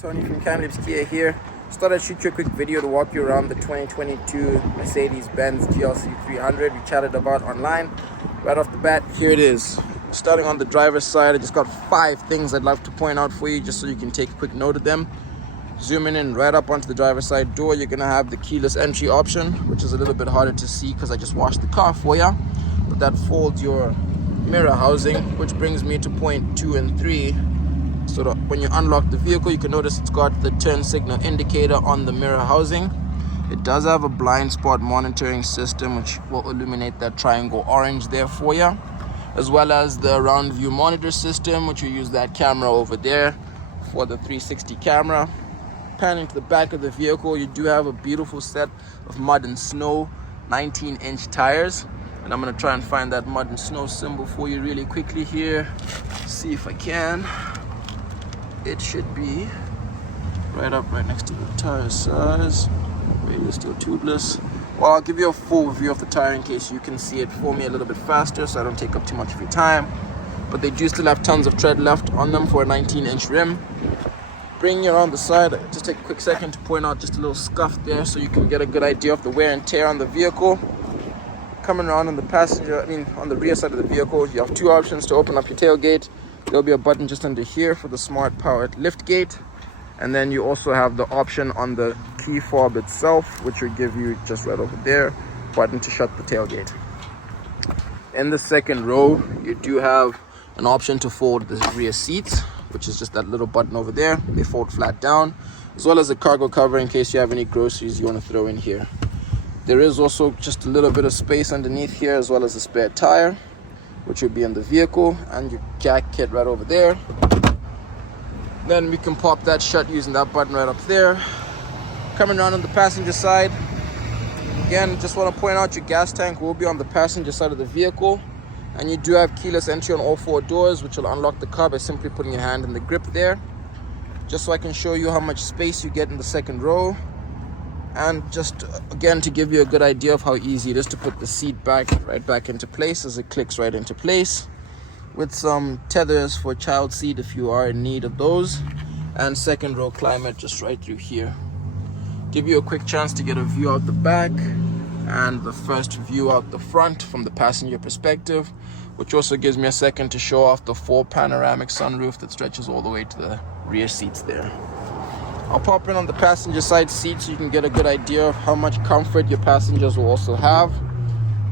Tony from Kamloops Kia here. Just thought I'd shoot you a quick video to walk you around the 2022 Mercedes-Benz GLC300 we chatted about online. Right off the bat, here it is. Starting on the driver's side, I just got 5 things I'd love to point out for you just so you can take a quick note of them. Zooming in right up onto the driver's side door, you're gonna have the keyless entry option, which is a little bit harder to see because I just washed the car for you. But that folds your mirror housing, which brings me to point 2 and 3. So that when you unlock the vehicle, you can notice it's got the turn signal indicator on the mirror housing. It does have a blind spot monitoring system, which will illuminate that triangle orange there for you, as well as the round view monitor system, which will use that camera over there for the 360 camera. Panning to the back of the vehicle, you do have a beautiful set of mud and snow 19-inch tires. And I'm going to try and find that mud and snow symbol for you really quickly here. See if I can. It should be right next to the tire size. Radio still tubeless. Well, I'll give you a full view of the tire in case you can see it for me a little bit faster so I don't take up too much of your time. But they do still have tons of tread left on them for a 19-inch rim. Bringing you around the side, just take a quick second to point out just a little scuff there so you can get a good idea of the wear and tear on the vehicle. Coming around on the rear side of the vehicle, you have 2 options to open up your tailgate. There'll be a button just under here for the smart powered lift gate. And then you also have the option on the key fob itself, which will give you just right over there, button to shut the tailgate. In the second row, you do have an option to fold the rear seats, which is just that little button over there. They fold flat down, as well as a cargo cover in case you have any groceries you want to throw in here. There is also just a little bit of space underneath here, as well as a spare tire, which will be in the vehicle, and your jack kit right over there. Then we can pop that shut using that button right up there. Coming around on the passenger side, again, just want to point out your gas tank will be on the passenger side of the vehicle, and you do have keyless entry on all 4 doors, which will unlock the car by simply putting your hand in the grip there. Just so I can show you how much space you get in the second row, and just again to give you a good idea of how easy it is to put the seat right back into place, as it clicks right into place, with some tethers for child seat if you are in need of those, and second row climate just right through here. Give you a quick chance to get a view out the back and the first view out the front from the passenger perspective, which also gives me a second to show off the full panoramic sunroof that stretches all the way to the rear seats there. I'll pop in on the passenger side seat so you can get a good idea of how much comfort your passengers will also have,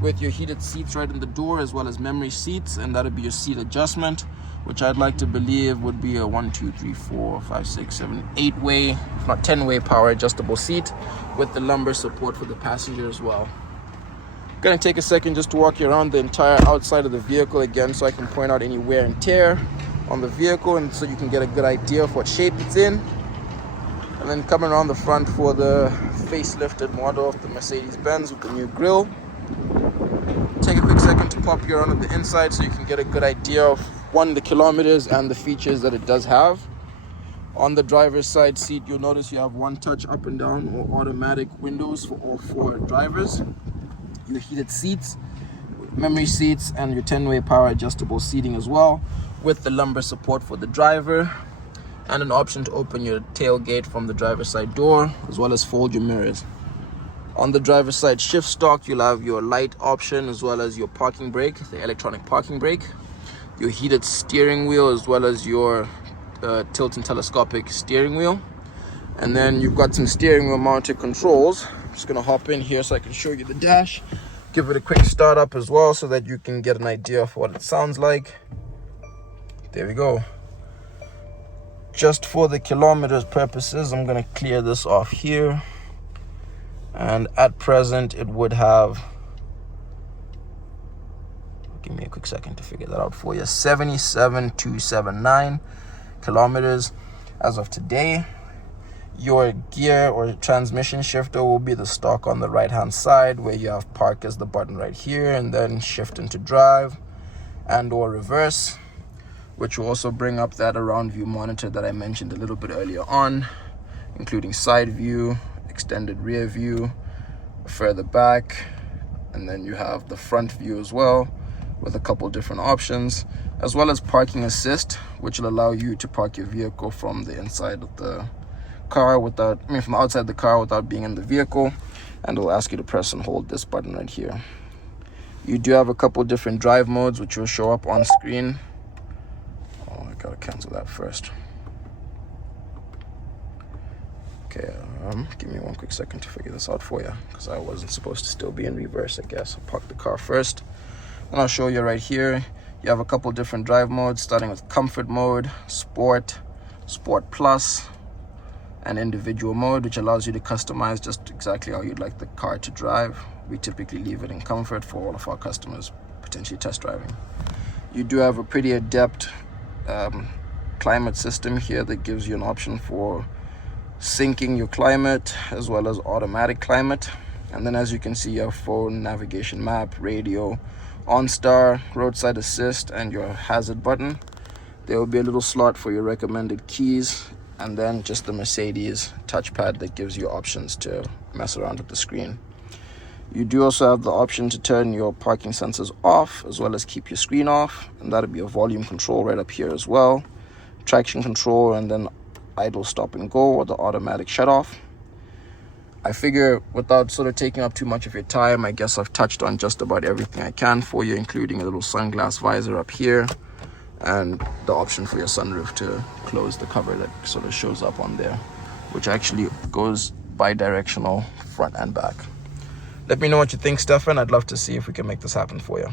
with your heated seats right in the door, as well as memory seats, and that'll be your seat adjustment, which I'd like to believe would be a 8-way, if not 10-way power adjustable seat, with the lumbar support for the passenger as well. I'm gonna take a second just to walk you around the entire outside of the vehicle again, so I can point out any wear and tear on the vehicle, and so you can get a good idea of what shape it's in. And then coming around the front for the facelifted model of the Mercedes-Benz with the new grille. Take a quick second to pop you around on the inside so you can get a good idea of the kilometers and the features that it does have. On the driver's side seat, you'll notice you have 1 touch up and down or automatic windows for all 4 drivers. Your heated seats, memory seats, and your 10-way power adjustable seating as well, with the lumbar support for the driver, and an option to open your tailgate from the driver's side door, as well as fold your mirrors. On the driver's side shift stalk, you'll have your light option, as well as your parking brake, the electronic parking brake, your heated steering wheel, as well as your tilt and telescopic steering wheel. And then you've got some steering wheel mounted controls. I'm just gonna hop in here so I can show you the dash, give it a quick start up as well so that you can get an idea of what it sounds like. There we go. Just for the kilometers purposes, I'm gonna clear this off here. And at present, it would have, give me a quick second to figure that out for you, 77,279 kilometers as of today. Your gear or transmission shifter will be the stock on the right hand side, where you have park as the button right here, and then shift into drive and or reverse, which will also bring up that around view monitor that I mentioned a little bit earlier on, including side view, extended rear view, further back, and then you have the front view as well, with a couple different options, as well as parking assist, which will allow you to park your vehicle from the inside of the car without, from outside the car without being in the vehicle, and it'll ask you to press and hold this button right here. You do have a couple different drive modes which will show up on screen. Oh, I gotta cancel that first. Okay, give me one quick second to figure this out for you, because I wasn't supposed to still be in reverse, I guess. I'll park the car first, and I'll show you right here. You have a couple different drive modes, starting with comfort mode, sport, sport plus, and individual mode, which allows you to customize just exactly how you'd like the car to drive. We typically leave it in comfort for all of our customers potentially test driving. You do have a pretty adept climate system here that gives you an option for syncing your climate as well as automatic climate. And then, as you can see, your phone navigation map, radio, OnStar, roadside assist, and your hazard button. There will be a little slot for your recommended keys, and then just the Mercedes touchpad that gives you options to mess around with the screen. You do also have the option to turn your parking sensors off as well as keep your screen off, and that'll be a volume control right up here as well, traction control, and then idle stop and go, or the automatic shut off. I figure without sort of taking up too much of your time, I guess I've touched on just about everything I can for you, including a little sunglass visor up here and the option for your sunroof to close the cover that sort of shows up on there, which actually goes bi-directional front and back. Let me know what you think, Stefan. I'd love to see if we can make this happen for you.